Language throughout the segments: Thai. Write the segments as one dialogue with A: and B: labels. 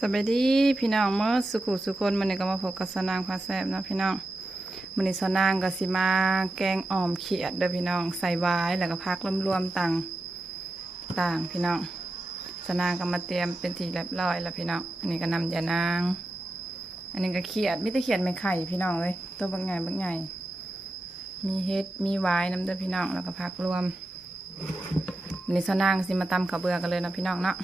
A: สวัสดีพี่น้องเมื่อสุขุสุคนมันนี่ก็มาพบกับสนางพาแซบนะพี่น้องมันนี่สนางก็สิมาแกงอ่อมเขียดเด้อพี่น้องใส่ไว้แล้วก็พักรวมๆต่างต่างพี่น้องสนางก็มาเตรียมเป็นทีเรียบร้อยแล้วพี่น้องอันนี้ก็นำยานาง อันนี้ก็เขียดไม่ได้เขียดไม่ไข่พี่น้องเลยตัวบางไงบางไงมีเฮ็ดมีไว้น้ำเด้อพี่น้องแล้วก็พักรวมวันนี้สนางสิมาตำข้าวเบื่อกันเลยนะพี่น้องเนาะ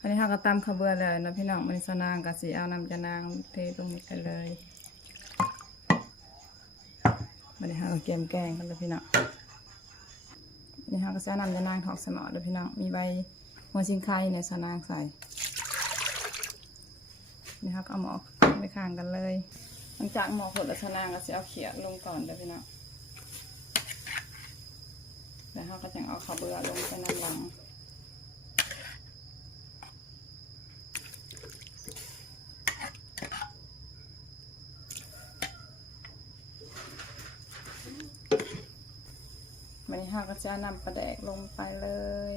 A: อันนี้เราก็ตำข้าวเบือเลยนะพี่น้องมันสนางกับสีเอาน้ำจะนางเทตรงนี้ไปเลยวันนี้เราก็เกมแกงกันเลยพี่น้องนี่เราก็ใส่น้ำจะนางถอกสมอเลยพี่น้อง มีใบหัวชิงไข่ในสนางใส่ นี่เราก็เอาหมอกไปข้างกันเลย หลังจากหมอกผดแล้วสนางก็จะเอาเขียลงก่อนเลยพี่น้องแล้วเราก็จะเอาข้าวเบื่อลงไปน้ำหลัง วันนี้ห้า ก็จะนำปลาแดกลงไปเลย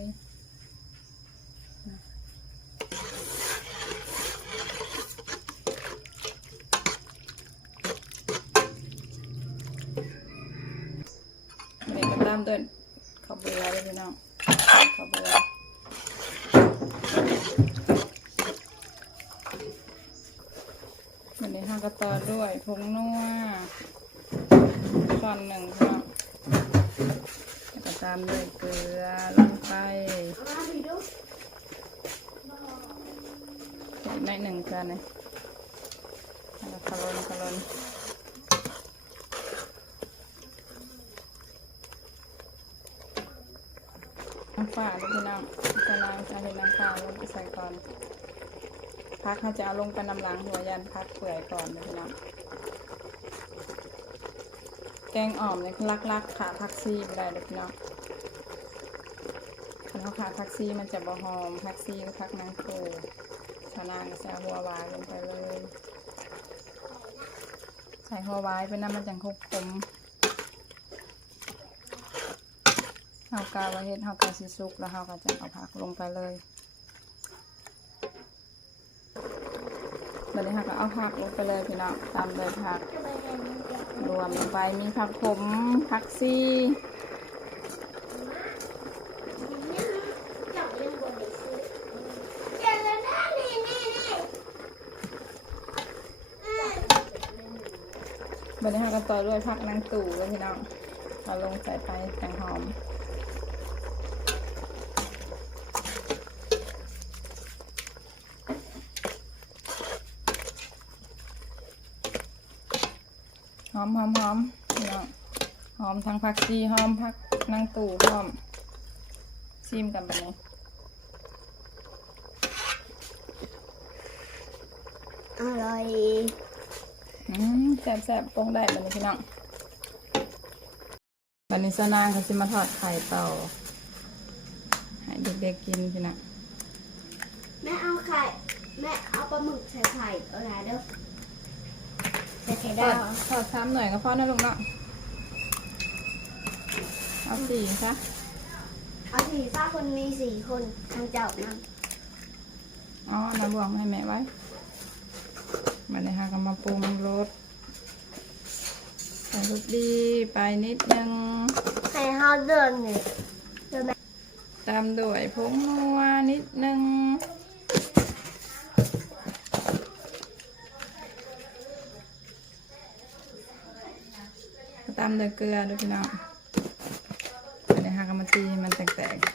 A: วันนี้ก็ตามด้วยข้าวเบื่อเลยพี่น้องข้าวเบื่อวันนี้ห้าก็ต่อด้วยผงนัวช้อนหนึ่งพี่น้องแล้วก็ตามด้วยเกลือลงไปใส่ไม่หนึ่งจานเลยแล้วก็คลนคลนน้ำปลาดพี่น้องจะล้างจะให้น้ำปลาลงไปใส่ก่อน พักเขาจะเอาลงไปน้ำล้างหัวยันพักเปื่อยก่อนนะพี่น้องแกงอ่อมเนี่ยลักๆขาพักซีไม่ได้เลยพี่น้อง คันเขาขาพักซี่มันจะบะหอมพักซี่หรือพักนางโคชานางใส่หัววายลงไปเลย ใส่หัววายเป็นน้ำมันจังคุกคมเฮากาไว้เฮ็ดเฮากาสิสุกแล้วเฮาก็จะเอาผักลงไปเลยบัดนี้เฮาก็เอาผักลงไปเลยพี่น้องตามด้วยผักรวมลงไปมีผักขมผักซี บรรยากากันต่อด้วยผักนางตู่เลยพี่น้องเอาลงใส่ไปจังหอมหอมหอมหอมพี่น้องหอมทั้งผักชีหอมผักนางตู่พร้อมชิมกันไปเลย
B: อร่อย
A: อืมแซ่บแซ่บปรุงได้บันนี้พี่น้องบันนี้สนางเขาจะมาทอดไข่เต่าให้เด็กๆกินพี่น้อง
B: แม่เอาไข่แม่เอาปลาหมึกใส่ไข่เอาไหนเด้อใส่ไข่
A: ท
B: ดา
A: อด
B: ว
A: ทอดซ้ำหน่อยก็พอนะลูกเนาะเอาสี่ซะ
B: เอาสี่ป้าคนมีสี่คนทางเจ้านั่ง
A: อ๋อน้ำบวงมาให้แม่ไว้ บันนี้ค่ะก็มาปรุงรสใส่ลูกดีไปนิดนึง
B: ให้เขาเดินเนี่ยเดินแม่
A: ตามด้วยผงนัวนิดนึงตามด้วยเกลือด้วยพี่น้องอันนี้ฮากามาตีมันแตกๆ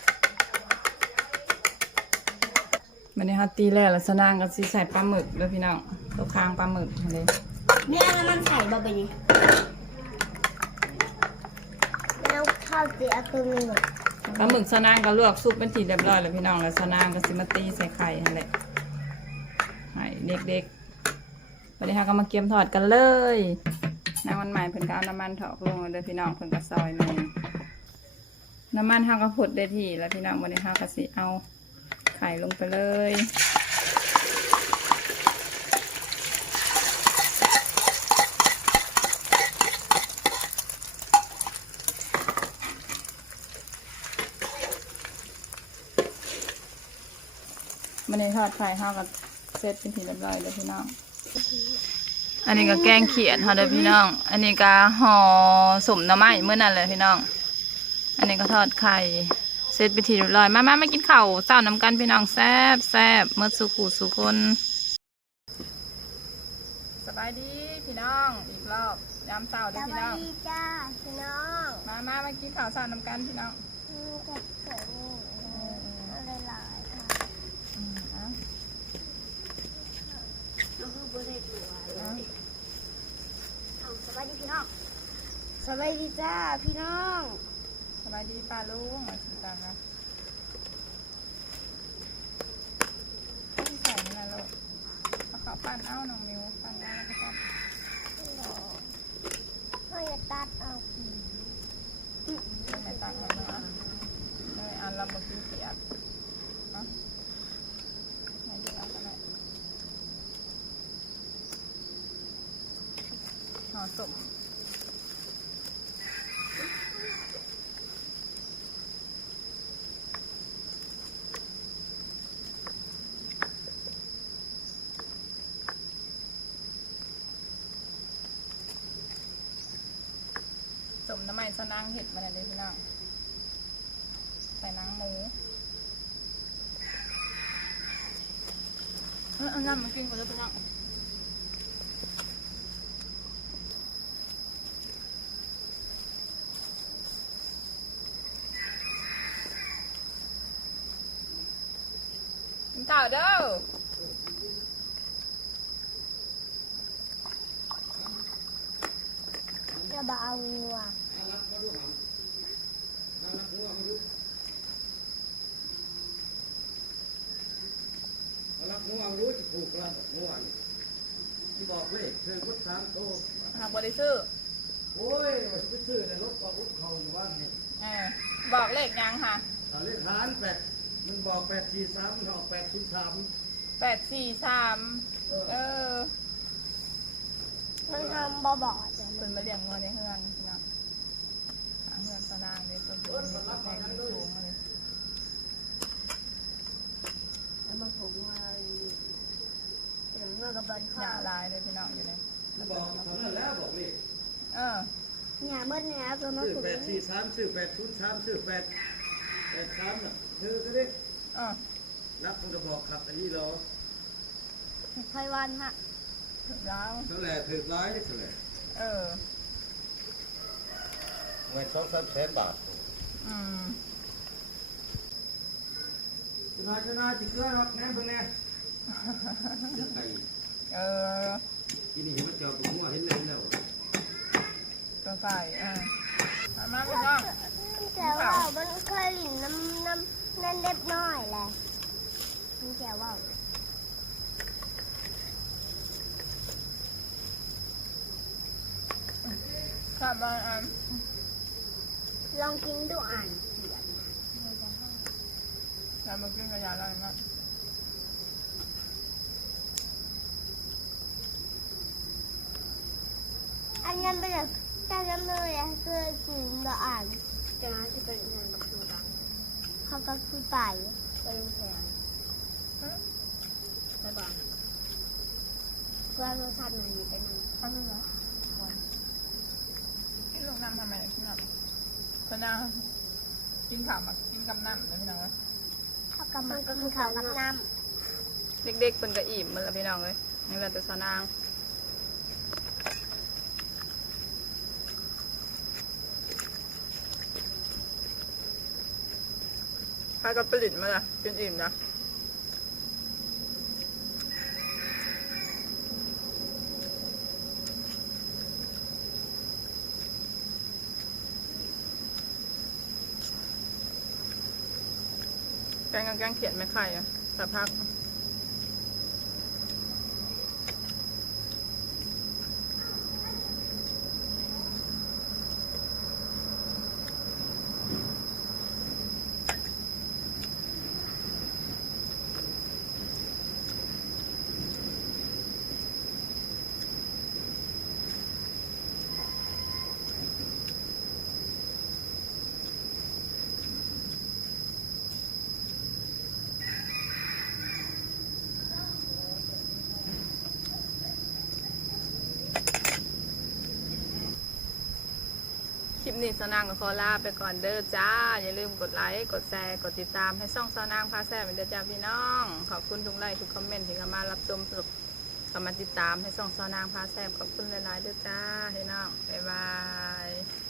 A: มันนี้ฮาตีแล้วแล้วสนางก็สิใส่ปลาหมึกด้วยพี่น้อง ตัวคางปลาหมึกเลย
B: แม่แล้วมันใส่บะไปนี่แม่ข้าวเตี๋ยวตัวนี้เลย
A: ปลาหมึกสนางก็ลวกซุปเป็นทีเรียบร้อยแล้วพี่น้องแล้วสนางก็สิมาตีใส่ไข่นั่นแหละให้เด็กๆวันนี้ฮาก็มาเกียมทอดกันเลยน้ำมันใหม่เพิ่นก็เอาน้ำมันถอกลงเด้อพี่น้องเพิ่นก็ซอยมันน้ำมันเฮาก็พดได้ที่แล้วพี่น้องวันนี้เฮาก็สิเอาไข่ลงไปเลย มันในทอดไข่ห้ากับเสร็จเป็นทีเรียบร้อยเลยพี่น้อง อันนี้ก็แกงเขียดค่ะเด้อพี่น้อง อันนี้ก็ห่อสมหน้ำไม้เมื่อนั้นเลยพี่น้อง อันนี้ก็ทอดไข่เสร็จไปนทีเรียบร้อย มามามากินข้าวเศร้าน้ำกันพี่น้องแซ่บแซ่บเมื่อสุขูสุคนสบายดีพี่น้องอีกรอบยามเศร้า
B: ส
A: เด้อพี่
B: วั
A: น้
B: ส
A: อง
B: ดีจ้าพี่น้อง
A: มามามากินข้าวเศร้าน้ำกันพี่น้อง
B: อืมเก็บเสือนี่อะไรหลายค่ะ
A: อืมเอ้า
B: น้องคือบริสุทธิ์
A: เอ้า
B: เอาสวัสดีพี่น้องสวัส ดีจ้าพี่น้อง
A: สบายดีป้าลุงมาสิตังนะที่ใส่นี่นะลูกเอาข้าวปั้นเอ้าน้องมิวปั้นเอาแล้วก็ปั้น
B: ก็จะตัดเอา
A: เป็นไหนตังหน่อยนะเลยอันละเมื่อกี้เสียบเนาะไหนดูเอากันหน่อยห่อสม น้ำมันสนางเห็ดมาเลยพี่น้องใส่นังหมูเออเอาน้ำมากินก่อนเลยพี่น้องกินข้าเด้อ
B: จะบเอางัว
C: รับ ง่วงรู้จะถูกรับง่วงที่บอกเลขเธอพุทธสามโต
A: หากบริซื้อ
C: โอ้ยว่าจะซื้อในรถกอบุกเขาอยู่ว่านี่
A: เออบอกเลขยังค่ะ
C: เอาเลขฐานแปดมันบอกแปดสี่สามมันออกแปดศูนย์สาม
A: แปดสี่สาม
C: เออ
A: เออ
B: มันทำบ่บ่อจ้ะ
A: เพิ่นมาเลี้ยงงัวในเฮือนพี่น้องหาเฮือนสนางเลยต้นต้นมีต้นแดงสูงมาเลย
B: แล้วมาผมว่าเดี๋ยวเมื่อ กับบอล
A: ห
B: ข้า
A: ญ้าวลายเลยพี่น้องอยู่เลย
C: มันบอกเท่านั้นแล้วบอกเลข
A: เออ
B: เนี่ยเมื่อเนี่ยก็มา
C: ซื้อ
B: ผม
C: แปดสี่สามซื้อแปดศูนย์สามซื้อแปดแปดสามน่ะเธอก็ได้
A: เออ
C: นับมันก็บอกขับอันนี้เหรอ
B: ไพวันฮะ
A: ถึงแล้ว
C: เท่าไหร่ถือร้อยเท่าไหร่
A: เออ
C: เงินสองสามแสนบาท
A: อืม
C: จะนายจะนายจิเกลือหรอกแน่เพิ่งแน่จะไป
A: เออ
C: กินนี่เห็นมันจอดผมว่าเห็นเลยแล้ว
A: ตัวใส่ออมามาพี่น้อง
B: แต่ว่ามันเคยหลินน้ำน้ำนั่นเล็บน้อยแหละมันแกว่า
A: กลับมาอะ
B: ลองกินดูอ่านเขียน
A: แล้วมากินกระยาอะไรมา
B: อันนั้นเป็นแบบแต่ละมือเนี่ยคือกินดูอ่านจะมาที่เป็นงานแบบนี้เขาก็คือไปไปโรงแรม
A: ไม่บ้าง
B: เพื่อรสชาติมันมีเป็นยัง
A: ข้าวเหนียวกินลูกน้ำทำไมพี่น้องคนน่ากินข้าวมากินกับน้ำเลยพี่น้องเอ้ย
B: เขากำมันก็คือเขากับน้
A: เด็กๆเป็นกระอิ่มมันละพี่น้องเลยนี่แหละแต่สนาง พากับผลิตมานะกินอิ่มนะแกงกับแกงเขียนไม่ไข่อะแต่พัก ปนี้สาวนางก็ขอลาไปก่อนเด้อจ้า อย่าลืมกดไลค์ กดแชร์ กดติดตามให้ช่องสาวนางพาแซ่บเป็นเด้อจ้าพี่น้อง ขอบคุณทุกไลค์ทุกคอมเมนต์ที่เข้ามารับชมสรุปเข้ามาติดตามให้ช่องสาวนางพาแซ่บขอบคุณหลายๆเด้อจ้าพี่น้อง บ๊ายบาย